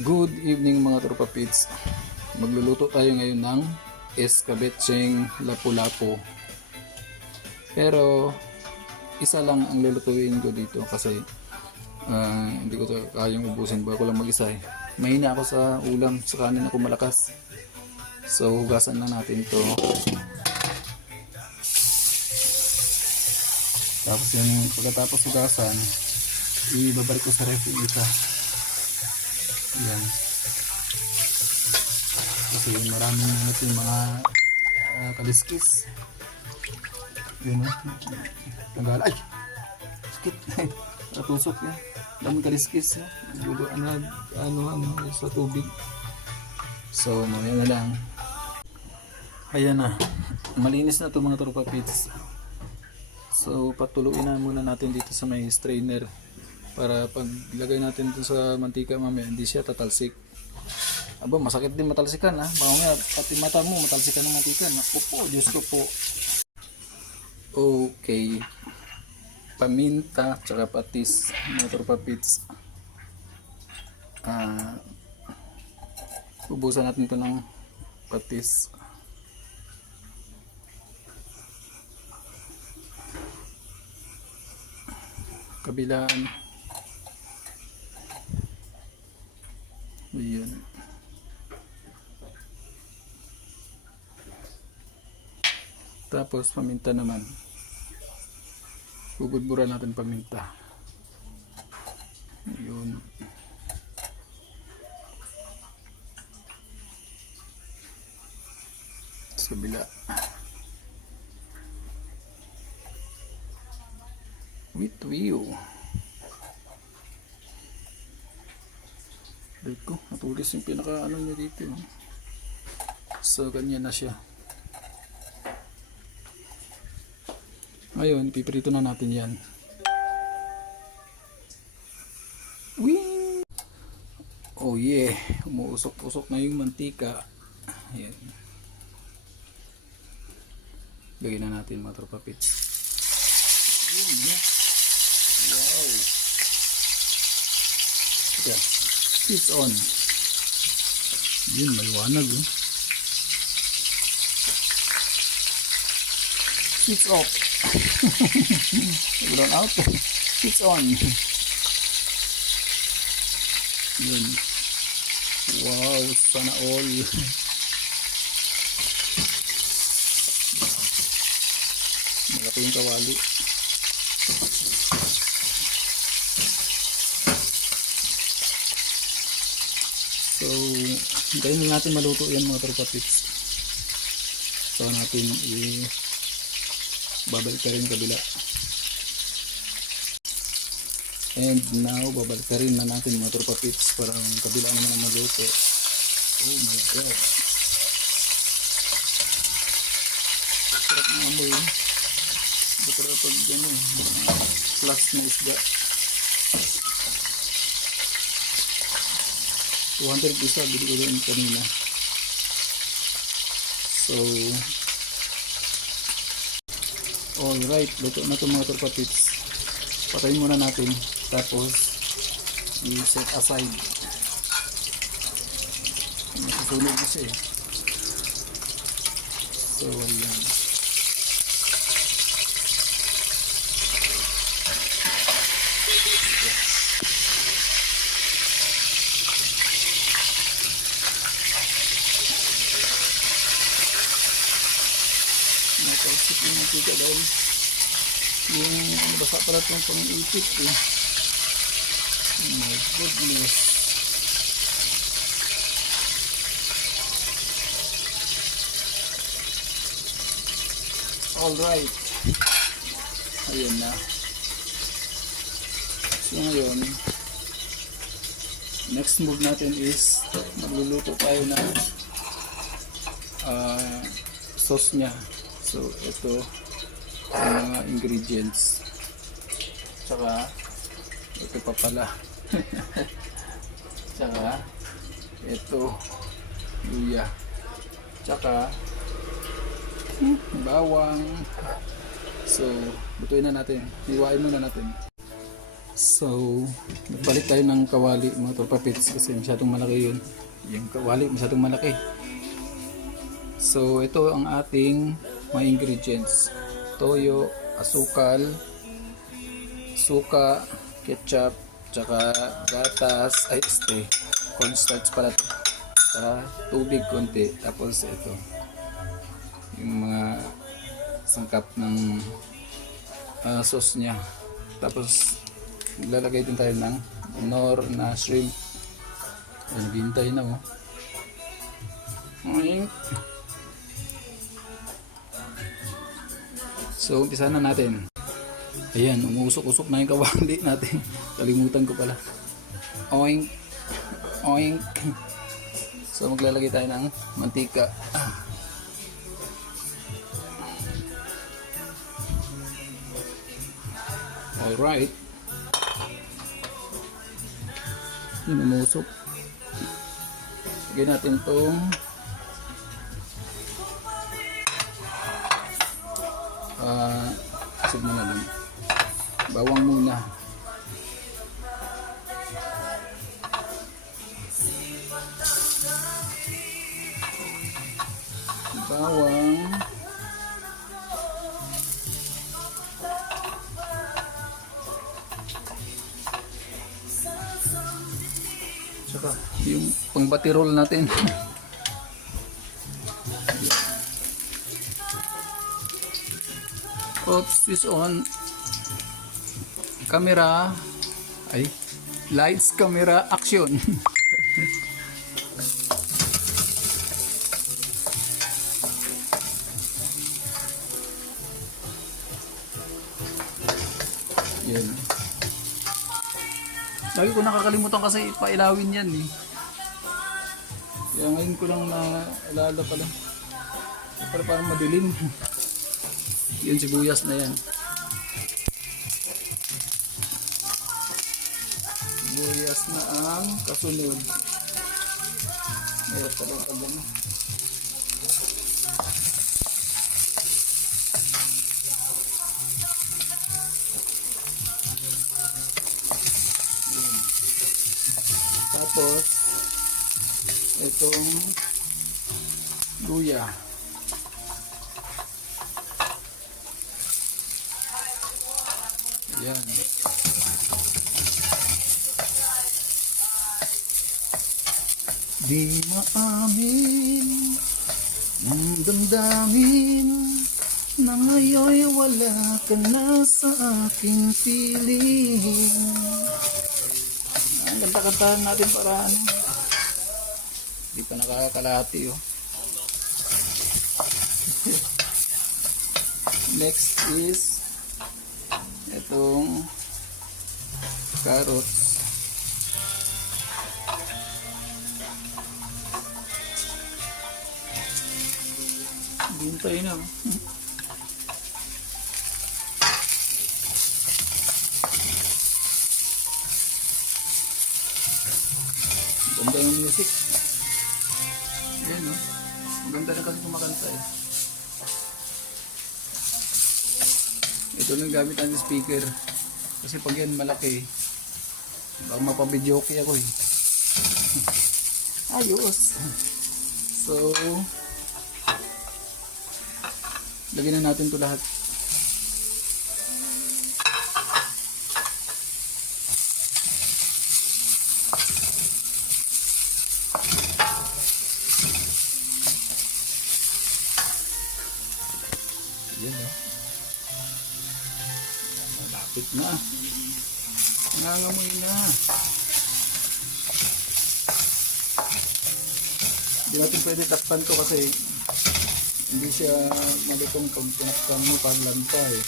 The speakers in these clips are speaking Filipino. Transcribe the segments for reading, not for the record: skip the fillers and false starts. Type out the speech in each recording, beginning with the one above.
Good evening mga tropa pits. Magluluto tayo ngayon ng escabecheng lapu-lapu. Pero isa lang ang lulutuin ko dito kasi hindi ko kayang ubusin ba ko lang mag-isa eh. Mahina ako sa ulam, sa kanin ako malakas. So hugasan na natin to. Tapos yung pagkatapos hugasan, ibabalik ko sa ref isa. Yan. Kasi maraming natin mga kaliskis. Yun o. Tagal. Ay! Sakit. Natusok yan. Daming kaliskis. Ano, sa tubig. So, mamaya na lang. Ayan na. Malinis na ito mga tropa pits. So, patuluin na muna natin dito sa may strainer. Para pag lagay natin dito sa mantika mamaya hindi siya tatalsik. Aba, masakit din matalsikan ha. Mamaya pati mata mo matalsikan ng mantika. Naku po, Diyos ko po. Okay. Paminta tsaka patis. Motor papits. Ubusan natin ito ng patis. Kabilaan. Ayan. Tapos paminta naman. Bubudburan natin paminta. Ayun. Sa kabila. With view. Ko, natulis yung pinaka ano niya dito. So ganyan na siya. Ngayon, piprito na natin yan. Wing! Oh yeah, umuusok-usok na yung mantika. Ayan. Lagyan na natin mga tropa pits. Wow! Ika. Switch on. Yun, maliwanag eh. Switch off. Brown out. Switch on. Yun. Wow, sana all. Malaki yung kawali. So, hintayin natin maluto yan mga tropa pits. So, natin babalik ka rin kabila. And now, babalik ka rin na natin mga tropa pits para ang kabila naman ang maluto. Oh my god. Sarap ng amoy. Bakit pag gano'n, plus na isda. 200 isa, bili ko rin kanina. So, alright, luto na ito mga tropa pits. Patayin muna natin, tapos i-set aside. Nasusunog kasi eh. So, ayan. Nakalsip yung mantika dahil yung basa pala itong pang-ipit eh. Oh my goodness. Alright, ayun na. So ngayon, next move natin is magluluto tayo ng sauce nya. So, ito ang mga ingredients. Tsaka, ito pa pala. Tsaka, ito, luya. Tsaka, bawang. So, lutuin na natin. Hiwain muna natin. So, nagpalit tayo ng kawali mga tropapits kasi masyadong malaki yun. Yung kawali masyadong malaki. So, ito ang ating mga ingredients. Toyo, asukal, suka, ketchup, tsaka gatas, ay cornstarch pala ito. Tsaka tubig konti. Tapos ito, yung mga sangkap ng sauce niya. Tapos, lalagay din tayo ng nor na shrimp. Ay, naghihintay na oh. So, umpisa na natin. Ayan, umusok-usok na yung kawali natin. Kalimutan ko pala. Oink. Oink. So, maglalagay tayo ng mantika. Alright. Yun, umusok. Lagyan natin itong asig na lang. Bawang muna. Bawang. Tsaka yung pangbatirol natin. Oops, switch on. Camera. Ay, lights, camera, action. Yan. Lagi ko nakakalimutan kasi ipailawin yan eh. Kaya ngayon ko lang naalala pala. Para parang madilim. Yan, sibuyas na yan. Sibuyas na ang kasunod. Mayroon pala yung pagano. Tapos itong luya. Yan. Di maamin ang damdamin na ngayon'y wala ka na sa aking piling. Ang ganda-kantahan natin para ano. Di pa nakakalati oh. Next is itong carrots. Bintay na. Ganda yung music. Yan no. Maganda na kasi kumakanta eh. Ito lang gamit ang speaker. Kasi pag yan malaki, baka mapabidyoke ako eh. Ayos. So, lagyan na natin ito lahat. Yan o. Malapit na. Nangangamoy na. Hindi natin pwede takpan to kasi hindi siya malutong pag tinakpan mo pag lanta eh.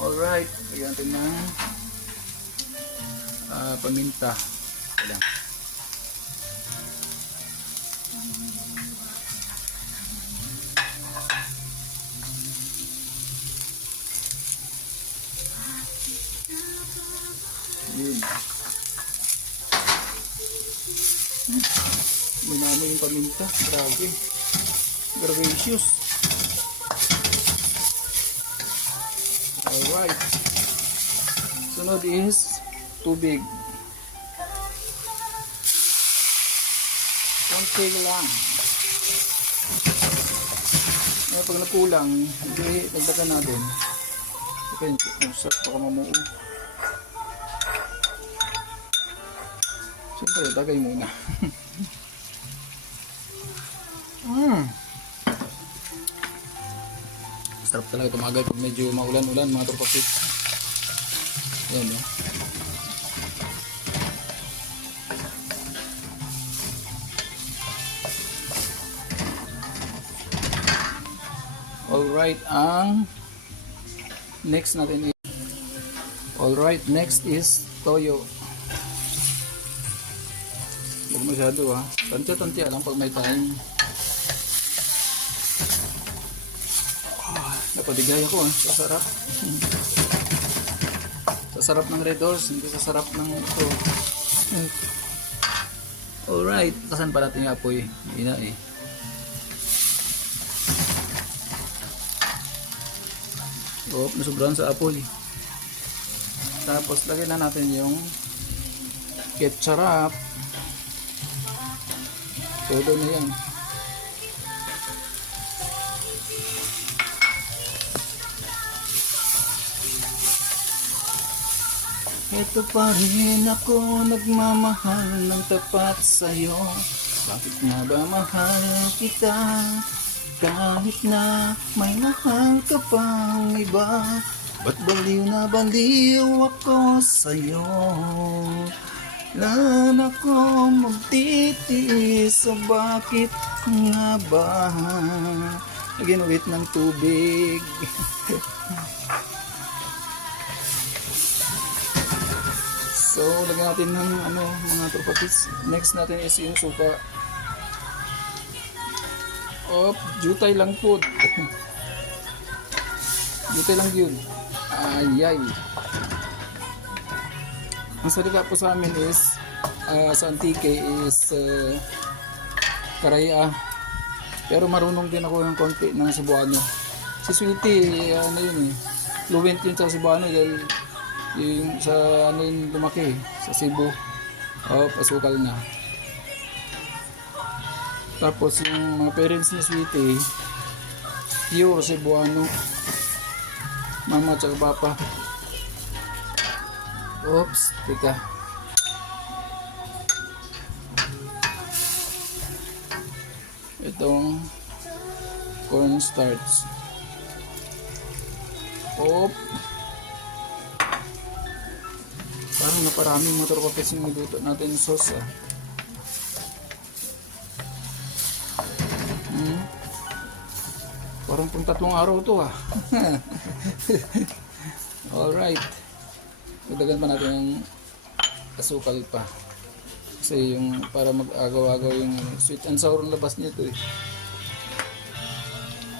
Alright, lagyan natin ng paminta. Ayan. Minamo yung paminta. Grabe. Garbacious. Alright. So Sunod is tubig. Konti lang. Pag nakulang, hindi dagdagan natin. Okay, masarap baka mamuo. Siyempre, tagay muna. Sarap talaga tumagal pag medyo maulan-ulan mga tropapit. Ayan, no? Alright, ang next natin is next is toyo. Huwag masyado ha. Tansya-tansya lang pag may time. Napadigay ako ha. Sasarap. Sasarap ng Red Horse, hindi sasarap ng ito. Alright, tasan pa natin yung apoy. Hindi na eh. Nasubrahan sa apoy. Tapos lagyan na natin yung ketchup. Todo na yan. Ito pa rin ako nagmamahal ng tapat sa'yo. Bakit nga ba mahal kita? Kahit na may mahal ka pang iba, ba't baliw na baliw ako sa'yo? Lan ako magtitiis sa bakit nga ba? Lagyan ulit ng tubig. So, lagyan natin ng mga tropapits. Next natin is yung suka. Jutay lang po. Jutay lang yun. Ayay. Ang salita po sa amin is sa Antique is karaya. Pero marunong din ako ng konti ng Cebuano. Si Sweetie, yun eh. Fluent yun sa Cebuano dahil yung sa yun lumaki sa Cebu. Pasukal na. Tapos yung mga parents ni Sweetie, pure Cebuano. Mama at papa. Oops, teka. Itong cornstarch. Parang naparaming motor kasi yung niluto natin yung sauce ah. Parang pang 3 araw to ah. Alright. Dagdagan pa natin yung asukal pa. Kasi yung para mag-agaw-agaw yung sweet and sour ang labas nito eh.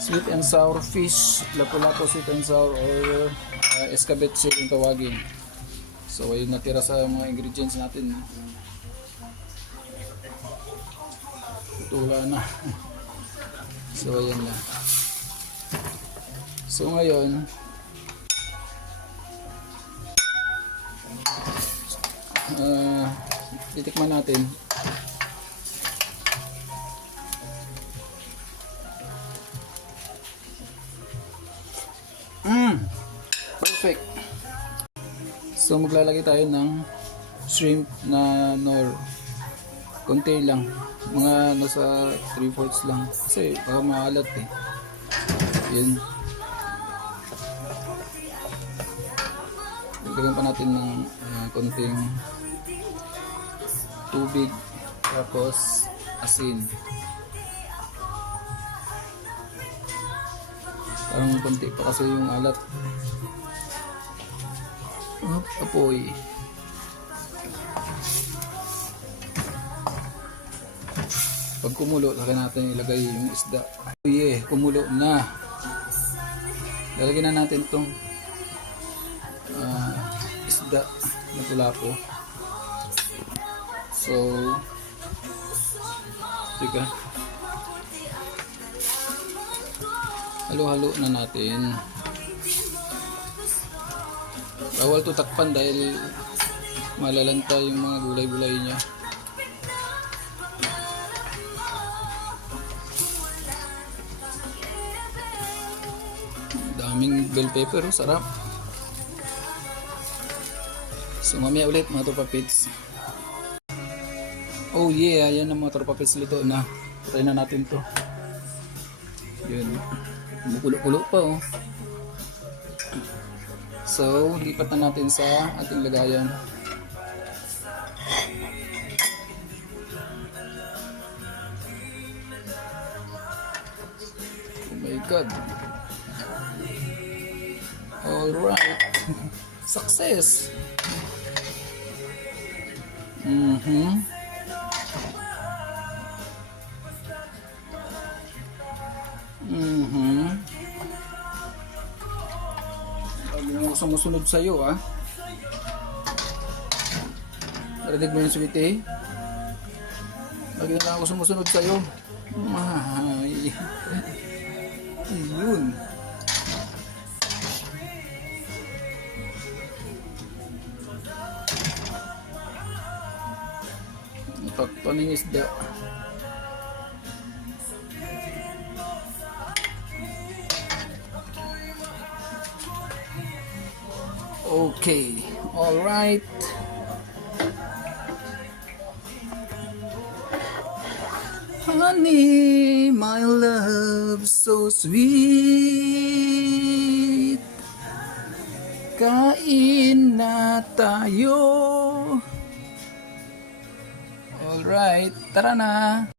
Sweet and sour fish, lapu-lapu sweet and sour or escabeche yung tawagin. So ayun natira sa mga ingredients natin. Tula na. So ayan na. So ngayon titikman natin. Perfect. So maglalagay tayo ng shrimp na nor. Konti lang. Mga nasa 3/4 lang. Kasi baka maalat eh. Yun. Dagdagan pa natin ng konting tubig. Tapos asin. Parang konti pa kasi yung alat. Apoy. Pag kumulo, saka natin ilagay yung isda. Kumulo na. Lalagyan na natin itong isda na lapu-lapu. So, teka. Halo-halo na natin. Bawal to takpan dahil malalanta yung mga gulay-gulay niya. Daming bell pepper, oh, sarap. So mamaya ulit mga tropapits. Oh yeah, yan ang mga tropapits, luto na. Try na natin to. Yun. Kumukulo-kulo pa, oh. So, lipat na natin sa ating lagayan. Oh my God. Alright. Success. Lagi na ako sumusunod sa'yo, ah. Narinig mo yung sweetie? Lagi na lang ako sumusunod sa'yo. Ay. Yun. Takpan ng isda. Okay, all right. Honey, my love, so sweet. Kain na tayo. All right, tara na.